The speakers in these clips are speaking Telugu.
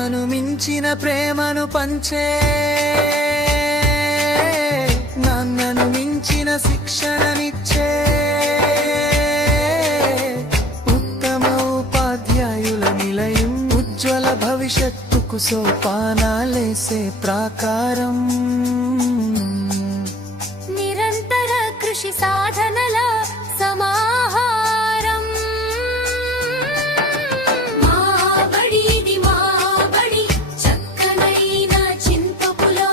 అమ్మను మించిన ప్రేమను పంచే, నాన్నను మించిన శిక్షణనిచ్చే ఉత్తమ ఉపాధ్యాయుల నిలయం, ఉజ్వల భవిష్యత్తుకు సోపానాలేసే ప్రాకారం. నిరంతర కృషి సాధనల సమాహారం. మా బడి ఇది మా బడి, చక్కనైన చింతపులో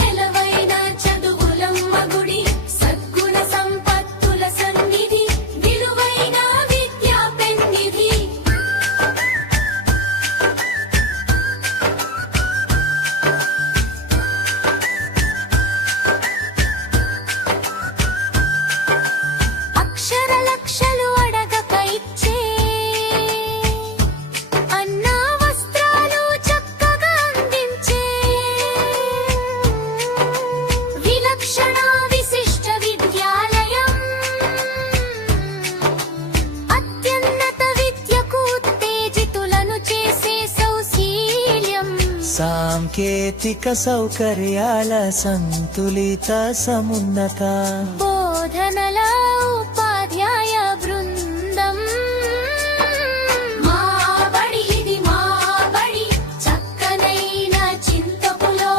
నెలవైన చదువులమ్మ గుడి, సద్గుణ సంపత్తుల సన్నిధి, విలువైన విద్యా పెన్నిధి. అక్షర లక్షలు అడగక ఇచ్చే, అన్న వస్త్రాలు చక్కగా అందించే విలక్షణ విశిష్ట విద్యాలయం. అత్యున్నత విద్యకు ఉత్తేజితులను చేసే సౌశీల్యం. సాంకేతిక సౌకర్యాల సంతులిత సమున్నత, బోధనల ఉపాధ్యాయ బృందం. మా బడి ఇది మా బడి, చక్కనైన చింతపులో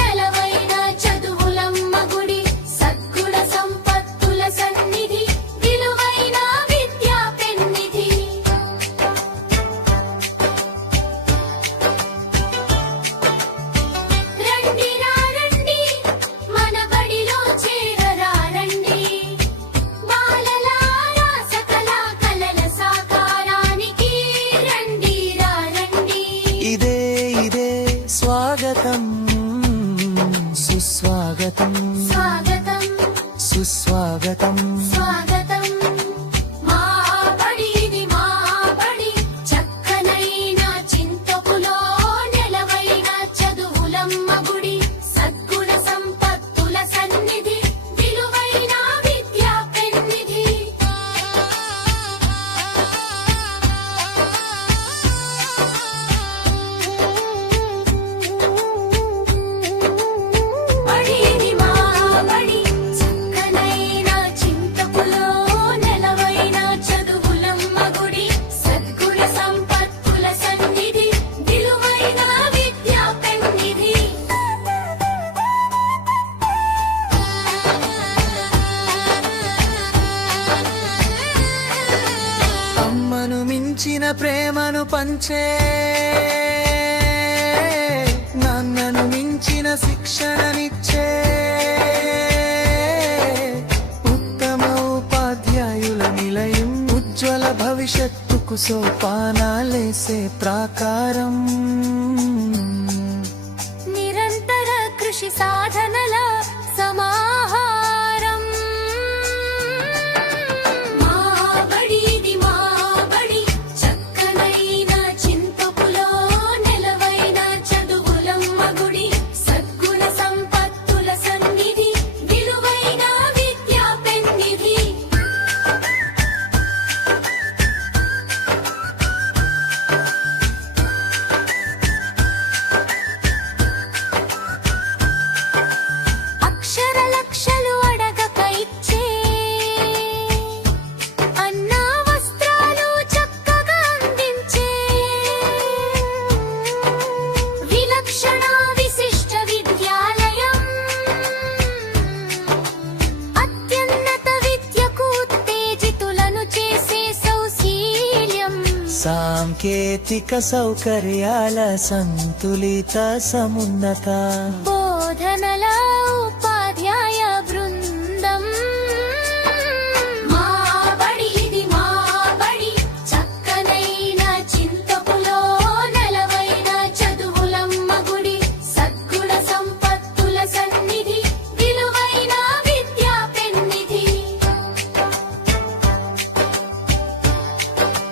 నెలవైన చదువులమ్మ గుడి, సద్గుణ సంపత్తుల సన్నిధి, విలువైన విద్యా పెన్నిధి. రండి రండి మన బడిలో చేరరండి, బాలలారా సకల కలల సాకారానికి రండి రండి. ఇదే ఇదే స్వాగతం సుస్వాగతం, స్వాగతం సుస్వాగతం. స్వాగతం. మా బడి ఇది మా బడి, చక్కనైన చింతపులో నెలవైన చదువులమ్మ గుడి, సద్గుణ సంపత్తుల సన్నిధి, విలువైన విద్యా పెన్నిధి. బడి ఇది మా బడి, చక్కనైన చింతపులో నెలవైన చదువులమ్మ గుడి, సద్గుణ సంపత్తుల సన్నిధి, విలువైన విద్యా పెన్నిధి. అమ్మను మించిన ప్రేమను పంచే, నాన్నను మించిన శిక్షణనిచ్చే ఉత్తమ ఉపాధ్యాయుల నిలయం, ఉజ్వల భవిష్యత్తుకు సోపానాలేసే ప్రాకారం. నిరంతర కృషి సాధనల సమాహారం. మా బడి ఇది మా బడి, చక్కనైన చింతపులో నెలవైన చదువులమ్మ గుడి, సద్గుణ సంపత్తుల సన్నిధి, విలువైన విద్యా పెన్నిధి. అక్షర లక్షలు అడగక ఇచ్చే, అన్న వస్త్రాలు చక్కగా అందించే విలక్షణ విశిష్ట విద్యాలయం. అత్యున్నత విద్యకు ఉత్తేజితులను చేసే సౌశీల్యం. సాంకేతిక సౌకర్యాల సంతులిత సమున్నత, బోధనల